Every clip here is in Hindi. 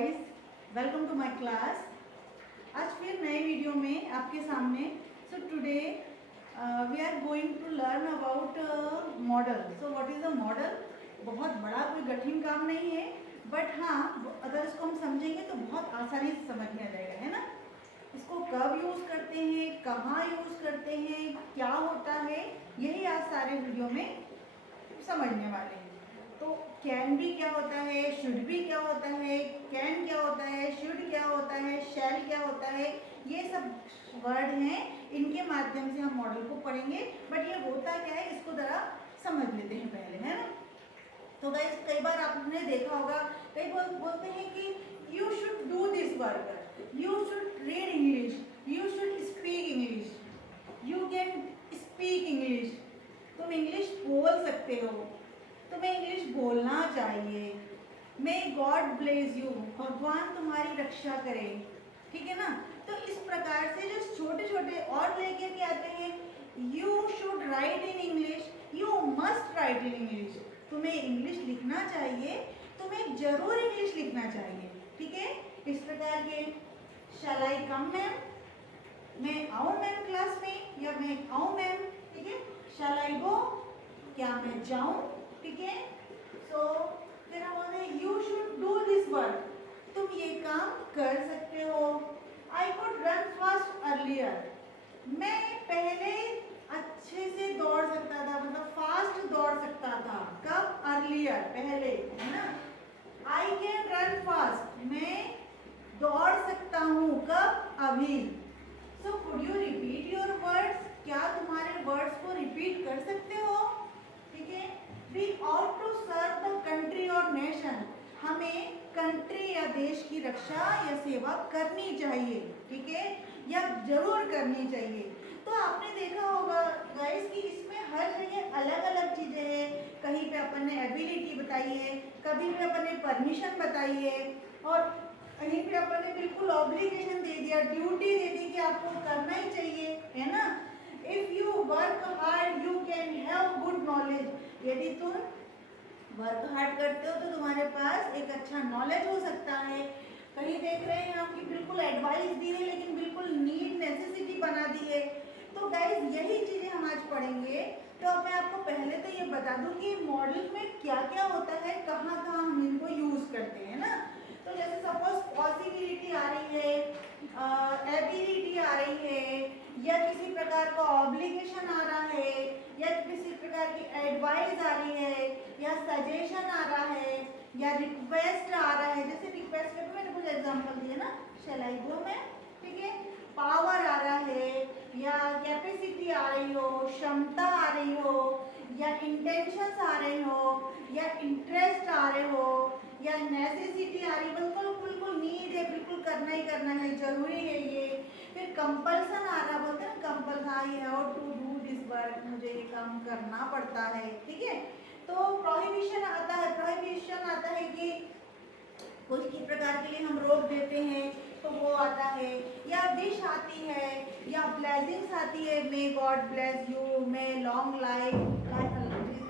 Guys, welcome to my class. आज फिर नए वीडियो में आपके सामने। So today we are going to learn about model. So what is a model? बहुत बड़ा कोई कठिन काम नहीं है, बट हाँ, अगर इसको हम समझेंगे तो बहुत आसानी से समझ में आ जाएगा, है ना। इसको कब यूज़ करते हैं, कहाँ यूज़ करते हैं, क्या होता है, यही आज सारे वीडियो में समझने वाले हैं। तो कैन भी क्या होता है, शुड भी क्या होता है, कैन क्या होता है, शुड क्या होता है, शैल क्या होता है, ये सब वर्ड हैं। इनके माध्यम से हम मॉडल को पढ़ेंगे। बट ये होता क्या है, इसको ज़रा समझ लेते हैं पहले, है ना। तो गाइस, कई बार आपने देखा होगा, कई बार बोलते हैं कि you should do this work, you should read English, you should speak English, you can speak English. तुम इंग्लिश बोल सकते हो, तुम्हें इंग्लिश बोलना चाहिए। मे गॉड ब्लेस यू, भगवान तुम्हारी रक्षा करे, ठीक है ना। तो इस प्रकार से जो छोटे छोटे और लेकर के आते हैं, you should write in English, you must write in English. तुम्हें इंग्लिश लिखना चाहिए, तुम्हें जरूर इंग्लिश लिखना चाहिए, ठीक है। इस प्रकार के शैल आई कम मैम, मैं आऊँ मैम क्लास में, या मैं आऊँ मैम, ठीक है। शैल आई गो, क्या मैं जाऊँ, ठीक है। सो फिर हम बोलते हैं you should do this work, तुम ये काम कर सकते हो। I could run fast earlier, मैं पहले अच्छे से दौड़ सकता था, मतलब फास्ट दौड़ सकता था। कब? अर्लियर, पहले, है ना। आई कैन रन फास्ट, मैं दौड़ सकता हूँ। कब? अभी। So could you repeat your words, क्या तुम्हारे वर्ड्स को रिपीट कर सकते हो, ठीक है। We ought to serve the country और नेशन, हमें कंट्री या देश की रक्षा या सेवा करनी चाहिए, ठीक है, या जरूर करनी चाहिए। तो आपने देखा होगा गाइस कि इसमें हर जगह अलग अलग चीजें हैं। कहीं पे अपन ने एबिलिटी बताई है, कभी पे अपन ने परमिशन बताई है, और कहीं पे अपन ने बिल्कुल ऑब्लिगेशन दे दिया, ड्यूटी दे दी कि आपको करना ही चाहिए, है ना। If you work hard you can have good knowledge, यदि तुम वर्क हार्ड करते हो तो तुम्हारे पास एक अच्छा नॉलेज हो सकता है। कहीं देख रहे हैं हम कि बिल्कुल एडवाइस दी है, लेकिन बिल्कुल नीड नेसेसिटी बना दी है। तो गाइस, यही चीजें हम आज पढ़ेंगे। तो मैं आपको पहले तो ये बता दूं कि मॉडल में क्या क्या होता है, कहाँ कहाँ हम इनको यूज करते हैं ना। तो जैसे सपोज पॉसिबिलिटी आ रही है, एबिलिटी आ रही है, या किसी प्रकार का ऑब्लिगेशन आ रहा है, या किसी प्रकार की एडवाइस आ रही है, या सजेशन आ रहा है, या रिक्वेस्ट आ रहा है। जैसे रिक्वेस्ट में मैंने कुछ एग्जांपल दिए ना, शैल आई गो में, ठीक है। पावर आ रहा है, या कैपेसिटी आ रही हो, क्षमता आ रही हो, या इंटेंशंस आ रहे हो, या इंटरेस्ट आ रहे हो, या नेसेसिटी आ रही, बिल्कुल बिल्कुल नीड है, बिल्कुल करना ही करना है, जरूरी है ये। फिर कंपल्सन आ रहा, बोलते हैं compulsion, I have to do this work, मुझे ये काम करना पड़ता है, ठीक है। तो प्रोहिबिशन आता है, प्रोहिबिशन आता है कि कुछ की प्रकार के लिए हम रोक देते हैं, तो वो आता है। या विश आती है, या ब्लेसिंग्स आती है, may God bless you, may long life,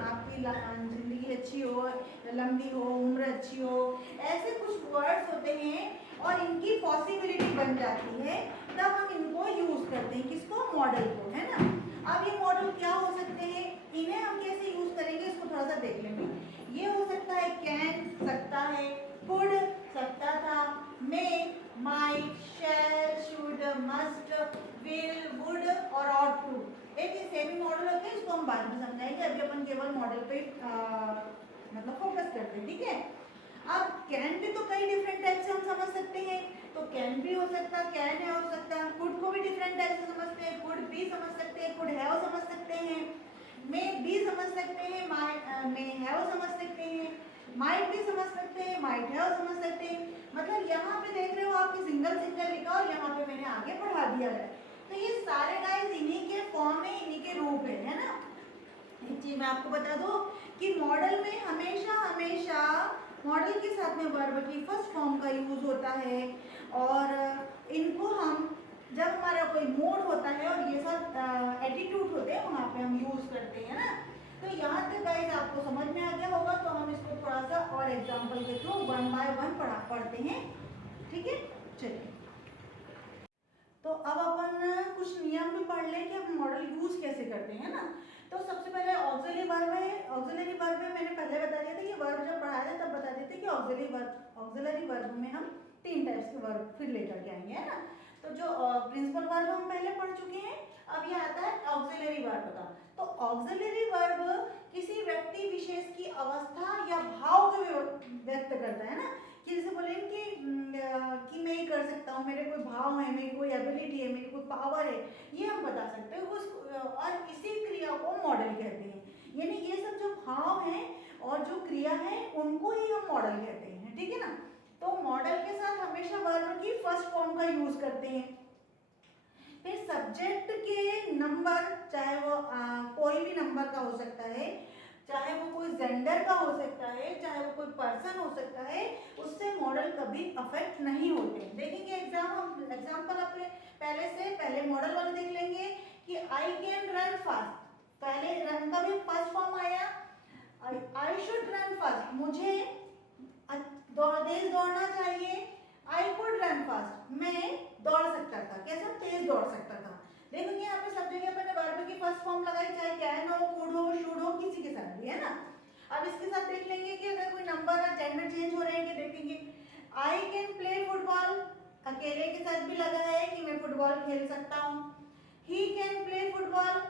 आपकी जिंदगी अच्छी हो, लंबी हो, उम्र अच्छी हो। ऐसे कुछ वर्ड्स होते हैं और इनकी पॉसिबिलिटी बन जाती है, तब हम इनको यूज करते हैं, किसको? मॉडल को, है ना। अब ये मॉडल क्या हो सकते हैं, इन्हें हम कैसे यूज करेंगे, इसको थोड़ा सा देख लेंगे। ये हो सकता है कैन, सकता है, कुड, सकता था, may, might, shall, should, must, will, would और ऑट टू। एक सेमी मॉडल होते हैं, इसको हम बाद में समझाएंगे। अभी अपन केवल मॉडल पे मतलब फोकस करते हैं, ठीक है। अब कैन भी तो कई डिफरेंट टाइप से हम समझ सकते हैं। तो कैन भी हो सकता है, कैन है हो सकता है। कुड को भी डिफरेंट टाइप से समझते हैं, कुड भी समझ सकते हैं, कुड हैव समझ सकते हैं, मे भी समझ सकते हैं, मे हैव समझ सकते हैं, माइट भी समझ सकते हैं, माइट हैव समझ सकते हैं। मतलब यहाँ पे देख रहे हो आपकी सिंगल सिंगल लिखा, और यहाँ पे मैंने आगे बढ़ा दिया है। तो ये सारे गाइस इन्हीं के फॉर्म में, इन्हीं के रूप है ना। एक चीज मैं आपको बता दूं कि मॉडल में हमेशा हमेशा मॉडल के साथ में वर्ब की फर्स्ट फॉर्म का यूज होता है, और इनको हम जब हमारा कोई मूड होता है और ये सब एटीट्यूड होते हैं, वहाँ पे हम यूज करते हैं ना। तो यहाँ तक गाइस आपको समझ में आ गया होगा। तो हम इसको थोड़ा सा और एग्जांपल के थ्रू वन बाय वन पढ़ते हैं, ठीक है। चलिए, तो अब अपन कुछ नियम भी पढ़ लें कि हम मॉडल यूज कैसे करते हैं ना। तो सबसे पहले ऑक्सिलरी वर्ब है। ऑक्सिलरी वर्ब में मैंने पहले बता दिया था कि वर्ब जब पढ़ाया था तब बता दिए थे कि ऑक्सिलरी वर्ब में हम 3 टाइप्स के वर्ब फिर लेकर के आएंगे, है ना। तो जो प्रिंसिपल वर्ब हम पहले पढ़ चुके हैं, अब ये आता है ऑक्सिलरी वर्ब का। तो ऑक्सिलरी वर्ब किसी व्यक्ति विशेष की अवस्था या भाव को व्यक्त करता है ना, कि जैसे बोले कि मैं ये कर सकता हूँ, मेरे कोई भाव है, मेरी कोई एबिलिटी है, मेरी कोई पावर है, ये हम बता सकते हैं और इसी क्रिया को मॉडल कहते हैं। यानी ये सब जो भाव हैं और जो क्रिया है उनको ही हम मॉडल कहते हैं, ठीक है ना। तो मॉडल के साथ हमेशा वर्ब की फर्स्ट फॉर्म का यूज करते हैं। फिर सब्जेक्ट के नंबर, चाहे वो कोई भी नंबर का हो सकता है, चाहे वो कोई जेंडर का हो सकता है, चाहे वो कोई पर्सन हो सकता है, उससे मॉडल कभी अफेक्ट नहीं होते। देखेंगे एग्जाम्पल अपने पहले मॉडल वाले देख लेंगे कि आई कैन रन फास्ट। पहले रन का भी फर्स्ट फॉर्म आया, आई शुड रन फास्ट, मुझे तेज दौड़ना चाहिए। आई कुड रन फास्ट, मैं दौड़ सकता था, कैसा, तेज दौड़ सकता था। देखो यहाँ पे सब जगह अपने वर्ब की फर्स्ट फॉर्म लगाई, चाहे कैन हो, कुड हो, शुड हो, किसी के साथ भी, है ना। अब इसके साथ देख लेंगे कि अगर कोई नंबर और जेंडर चेंज हो रहे हैं कि देखेंगे आई कैन प्ले फुटबॉल, अकेले के साथ भी लगा है कि मैं फुटबॉल खेल सकता हूँ। ही कैन प्ले फुटबॉल,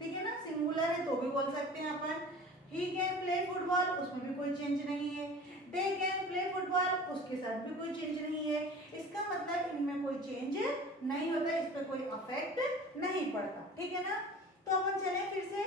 ठीक है ना, सिंगुलर है तो भी बोल सकते हैं अपन। ही कैन प्ले फुटबॉल, उसमें भी कोई चेंज नहीं है। दे कैन प्ले फुटबॉल, उसके साथ भी कोई चेंज नहीं है। इसका मतलब इनमें कोई चेंज नहीं होता, इस पर कोई अफेक्ट नहीं पड़ता, ठीक है ना। तो अपन चले फिर से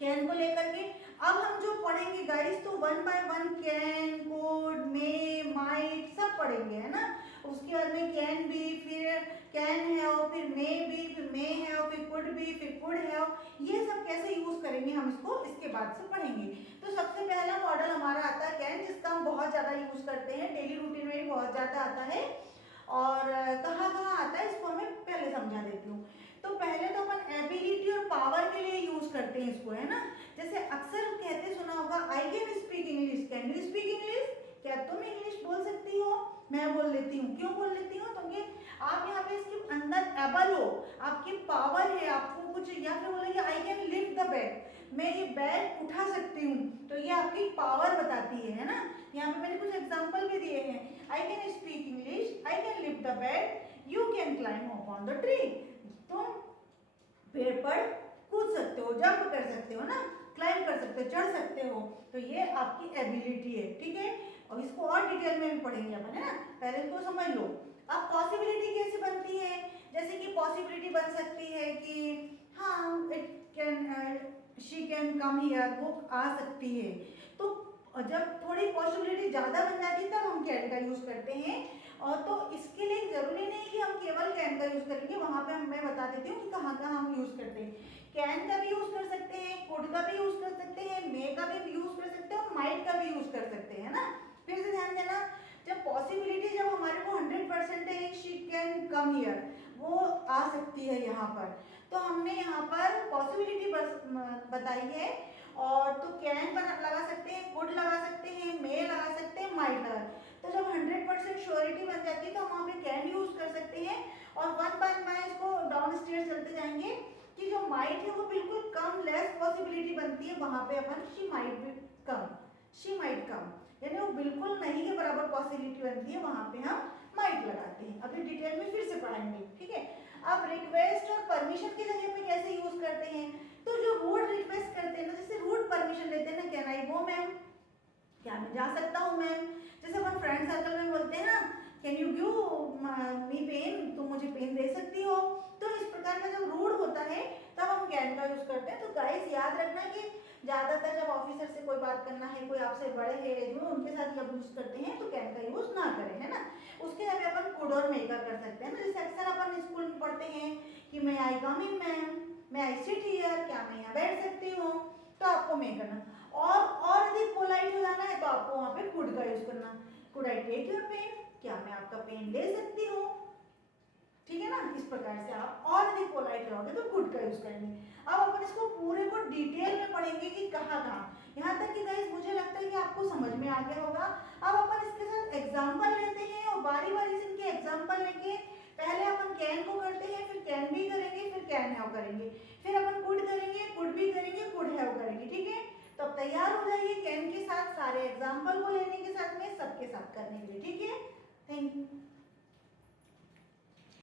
कैन को लेकर के। अब हम जो पढ़ेंगे गाइस, तो one by one can, could, may, might सब पढ़ेंगे, है ना। उसके बाद में कैन बी, फिर कैन हैव, फिर मे बी, फिर मे हैव, फिर कुड बी, फिर कुड हैव, ये सब कैसे यूज करेंगे हम इसको इसके बाद से पढ़ेंगे। तो सबसे पहला मॉडल हमारा आता है कैन, जिसका हम बहुत ज्यादा यूज करते हैं, डेली रूटीन में बहुत ज्यादा आता है। और कहाँ कहाँ आता है इसको हमें पहले समझा देती हूँ। तो पहले तो अपन एबिलिटी और पावर के लिए यूज करते हैं इसको, है ना। जैसे अक्सर कहते सुना होगा I can speak English, can you speak English, क्या तुम इंग्लिश बोल सकती हो। मैं बोल लेती हूँ, क्यों बोल लेती हूँ, क्योंकि आप यहाँ पे इसके अंदर एबल हो, आपकी पावर है, आपको कुछ, या फिर बोलेंगे I can lift the bag, मैं ये बैग उठा सकती हूँ, तो ये आपकी पावर बताती है ना। यहाँ पे मैंने कुछ एग्जाम्पल भी दिए हैं, I can speak English, I can lift the bag, you can climb upon the tree, तुम पेड़ पर कूद सकते हो, जंप कर सकते हो ना, क्लाइंब कर सकते हो, चढ़ सकते हो, तो ये आपकी एबिलिटी है, ठीक है। और इसको और डिटेल में भी पढ़ेंगे अपन, है ना, पहले इसको समझ लो। अब पॉसिबिलिटी कैसे बनती है, जैसे कि पॉसिबिलिटी बन सकती है कि हाँ it can, she can come here, वो आ सकती है। तो जब थोड़ी पॉसिबिलिटी ज़्यादा बन जाती है तब हम कैन का यूज़ करते हैं। और तो इसके लिए जरूरी नहीं कि हम केवल कैन का यूज़ करेंगे, वहाँ पे मैं बता देती हूँ कि कहाँ कहाँ हम यूज़ करते हैं। कैन का भी यूज़ कर सकते हैं, कुड का भी यूज़ कर सकते हैं, मे का भी यूज़ कर सकते हैं और माइट का भी यूज़ कर सकते हैं, ना। फिर से ध्यान देना, जब पॉसिबिलिटी जब हमारे को 100% है शी कैन कम हियर, वो आ सकती है यहाँ पर, तो हमने यहाँ पर पॉसिबिलिटी बताई है। और तो कैन लगा सकते हैं, कुड लगा सकते हैं, मे लगा सकते हैं, माइट लगा। तो जब 100% श्योरिटी बन जाती है तो हम वहाँ पे कैन यूज कर सकते हैं। और वन बाय वन इसको डाउन स्टेयर चलते जाएंगे कि जो माइट है वो बिल्कुल कम, लेस पॉसिबिलिटी बनती है, वहाँ पे अपन शी माइट भी कम, शी माइट कम, यानी वो बिल्कुल नहीं के बराबर पॉसिबिलिटी बनती है, वहाँ पे हम माइट लगाते हैं। अभी डिटेल में फिर से पढ़ाएंगे, ठीक है। अब रिक्वेस्ट और परमिशन की जगह पे कैसे यूज करते हैं, तो जो रूड रिक्वेस्ट करते हैं ना, जैसे रूड परमिशन लेते हैं ना, कैन आई गो मैम, क्या मैं जा सकता हूँ मैम। जैसे अपन फ्रेंड सर्कल में बोलते हैं ना, can you give me pen, तुम मुझे पेन दे सकती हो। तो इस प्रकार का जब रूड होता है तब हम कैन का यूज करते हैं। तो गाइस याद रखना कि ज्यादातर जब ऑफिसर से कोई बात करना है, कोई आपसे बड़े है एज में, उनके साथ जब यूज करते हैं तो कैन का यूज ना करें, है ना। उसके जगह अपन कुड और मे का कर सकते हैं ना। जैसे अक्सर अपन स्कूल में पढ़ते हैं कि मैं आई कम इन मैम, मैं आई सिट हियर, क्या मैं यहाँ बैठ सकती हूँ, तो आपको मे करना। और अधिक पोलाइट हो जाना है तो आपको वहाँ पे कुड का यूज करना। Could I take your pen, क्या मैं आपका पेन ले सकती हूँ, ठीक है ना। इस प्रकार से आप और अधिक पोलाइट रहोगे तो कुड का यूज करेंगे। अब अपन इसको पूरे को डिटेल में पढ़ेंगे कि कहाँ कहाँ, यहाँ तक कि गाइस मुझे लगता है कि आपको समझ में आ गया होगा। अब अपन इसके हैव करेंगे, फिर अपन कुड करेंगे, कुड भी करेंगे, कुड हैव करेंगे, ठीक है। तो अब तैयार हो जाइए कैन के साथ, सारे एग्जाम्पल को लेने के साथ में, सबके साथ करने के लिए, ठीक है। Thank you.